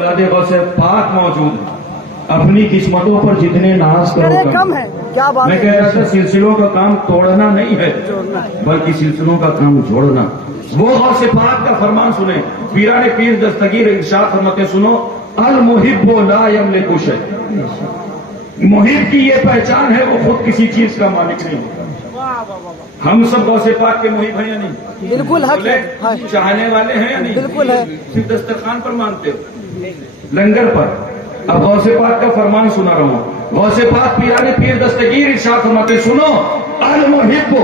غوث پاک موجود ہے. اپنی قسمتوں پر جتنے ناز کرو کم ہے. کیا بات میں کہہ رہا تھا سلسلوں کا کام توڑنا نہیں ہے بلکہ سلسلوں کا کام جوڑنا. وہ غوث پاک کا فرمان سنیں. پیران پیر دستگیر ارشاد فرماتے سنو المحب لا یملک شیء. محب کی یہ پہچان ہے وہ خود کسی چیز کا مالک نہیں ہوتا. ہم سب غوث پاک کے محب ہیں یا نہیں؟ بالکل حق ہے. چاہنے والے ہیں یا نہیں؟ بالکل ہے. صرف دسترخوان پر مانتے ہو لنگر پر. اب غوث پاک کا فرمان سنا رہا ہوں. غوث پاک پیران پیر دستگیر ارشاد فرماتے سنو المحب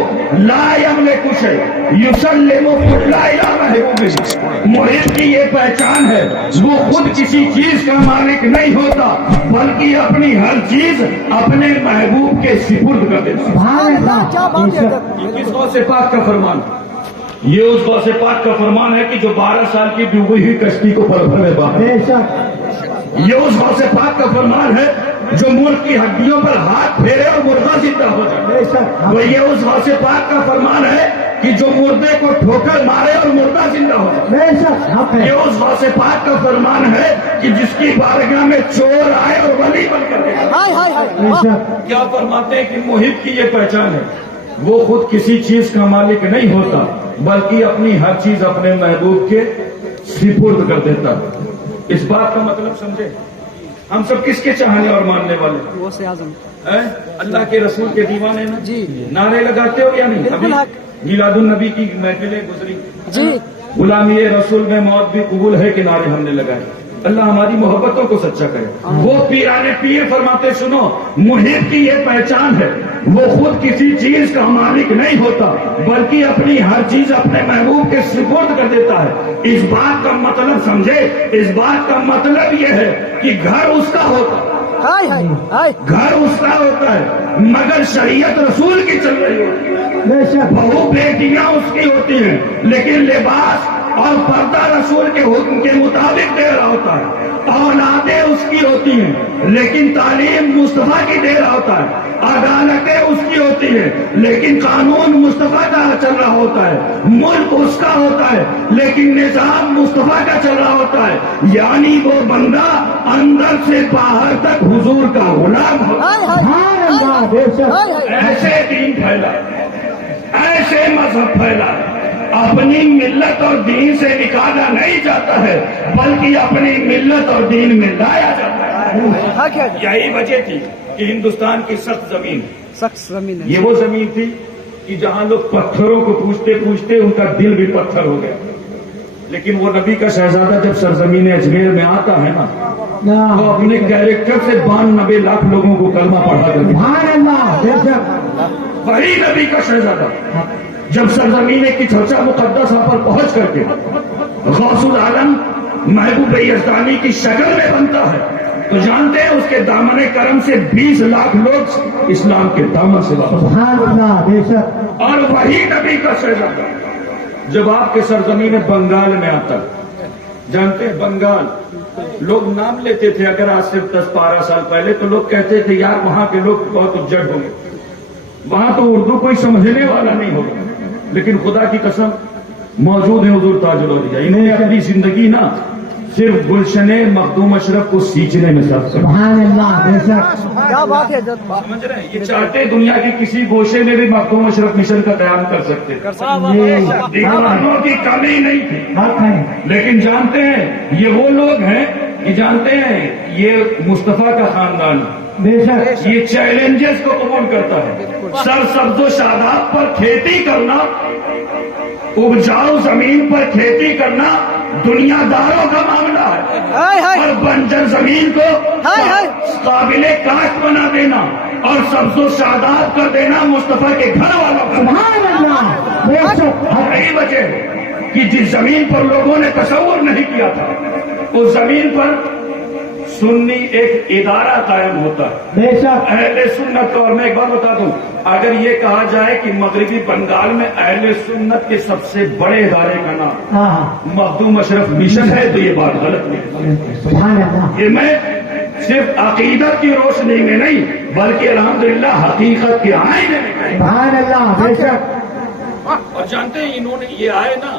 لا یملک شیء یسلم کل الی محبوبہ. محب کی یہ پہچان ہے وہ خود کسی چیز کا مالک نہیں ہوتا بلکہ اپنی ہر چیز اپنے محبوب کے سپرد کر دیتا. سبحان اللہ. کیا بات ہے. یہ کس غوث پاک کا فرمان؟ یہ اس غوث پاک کا فرمان ہے کہ جو 12 سال کی ڈوبی ہوئی کشتی کو پل بھر میں باہر. یہ اس غوث پاک کا فرمان ہے جو ملک کی ہڈیوں پر ہاتھ پھیرے اور مردہ زندہ ہو جائے. یہ اس غوث پاک کا فرمان ہے کہ جو مردے کو ٹھوکر مارے اور مردہ زندہ ہو جائے. یہ اس غوث پاک کا فرمان ہے کہ جس کی بارگاہ میں چور آئے اور ولی بن کر گئے. کیا فرماتے ہیں کہ محب کی یہ پہچان ہے وہ خود کسی چیز کا مالک نہیں ہوتا بلکہ اپنی ہر چیز اپنے محبوب کے سپرد کر دیتا. اس بات کا مطلب سمجھے. ہم سب کس کے چاہنے اور ماننے والے؟ غوث اعظم. اللہ کے رسول کے دیوانے نا. جی. نعرے لگاتے ہو یا نہیں؟ ابھی میلاد النبی کی محفلیں گزری. جی. غلامی رسول میں موت بھی قبول ہے کہ نعرے ہم نے لگائے. اللہ ہماری محبتوں کو سچا کرے. وہ پیرانے پیر فرماتے سنو محب کی یہ پہچان ہے وہ خود کسی چیز کا مالک نہیں ہوتا بلکہ اپنی ہر چیز اپنے محبوب کے سپرد کر دیتا ہے. اس بات کا مطلب سمجھے. اس بات کا مطلب یہ ہے کہ گھر اس کا ہوتا ہے. گھر اس کا ہوتا ہے مگر شریعت رسول کی چل رہی ہوتی ہے. بہو بیٹیاں اس کی ہوتی ہیں لیکن لباس اور پردہ رسول کے حکم کے مطابق دے رہا ہوتا ہے. اولادیں اس کی ہوتی ہیں لیکن تعلیم مصطفیٰ کی دے رہا ہوتا ہے. عدالتیں اس کی ہوتی ہیں لیکن قانون مصطفیٰ کا چل رہا ہوتا ہے. ملک اس کا ہوتا ہے لیکن نظام مصطفیٰ کا چل رہا ہوتا ہے. یعنی وہ بندہ اندر سے باہر تک حضور کا غلام ہوتا ہے. ایسے دین پھیلا ایسے مذہب پھیلا اپنی ملت اور دین سے نکالا نہیں جاتا ہے بلکہ اپنی ملت اور دین میں لایا جاتا ہے. یہی وجہ تھی کہ ہندوستان کی سخت زمین یہ وہ زمین تھی کہ جہاں لوگ پتھروں کو پوچھتے پوچھتے ان کا دل بھی پتھر ہو گیا. لیکن وہ نبی کا شہزادہ جب سرزمین اجمیر میں آتا ہے نا تو اپنے کیریکٹر سے 92 لاکھ لوگوں کو کلمہ پڑھا کرتا. وہی نبی کا شہزادہ جب سرزمین کی چرچا مقدسہ پر پہنچ کر کے غوث العالم محبوب یزدانی کی شکل میں بنتا ہے تو جانتے ہیں اس کے دامن کرم سے 20 لاکھ لوگ اسلام کے دامن سے واپس. اور وہی نبی کا شہزادہ جب آپ کے سرزمین بنگال میں آتا جانتے ہیں بنگال لوگ نام لیتے تھے اگر آج سے 10-12 سال پہلے تو لوگ کہتے تھے یار وہاں کے لوگ بہت اجڑ ہوں گے وہاں تو اردو کوئی سمجھنے والا نہیں ہوگا. لیکن خدا کی قسم موجود ہیں حضور تاج الاولیاء. انہوں نے اپنی زندگی نا صرف گلشن مخدوم اشرف کو سینچنے میں صرف کیا بات ہے. سمجھ رہے ہیں یہ چاہتے دنیا کے کسی گوشے میں بھی مخدوم اشرف مشن کا قیام کر سکتے. دیوانوں کی کمی نہیں تھی لیکن جانتے ہیں یہ وہ لوگ ہیں کہ جانتے ہیں یہ مصطفیٰ کا خاندان یہ چیلنجز کو قبول کرتا ہے. سر سبز و شاداب پر کھیتی کرنا اپجاؤ زمین پر کھیتی کرنا دنیا داروں کا معاملہ ہے اور بنجر زمین کو قابل کاشت بنا دینا اور سبز و شاداب کر دینا مصطفیٰ کے گھر والوں کا. یہی وجہ ہے کہ جس زمین پر لوگوں نے تصور نہیں کیا تھا اس زمین پر سنی ایک ادارہ قائم ہوتا ہے اہل سنت. اور میں ایک بات بتا دوں اگر یہ کہا جائے کہ مغربی بنگال میں اہل سنت کے سب سے بڑے ادارے کا نام مخدوم اشرف مشن ہے تو یہ بات غلط نہیں. یہ میں صرف عقیدت کی روشنی میں نہیں بلکہ الحمدللہ حقیقت کے آئینے میں. اور جانتے ہیں انہوں نے یہ آئے نا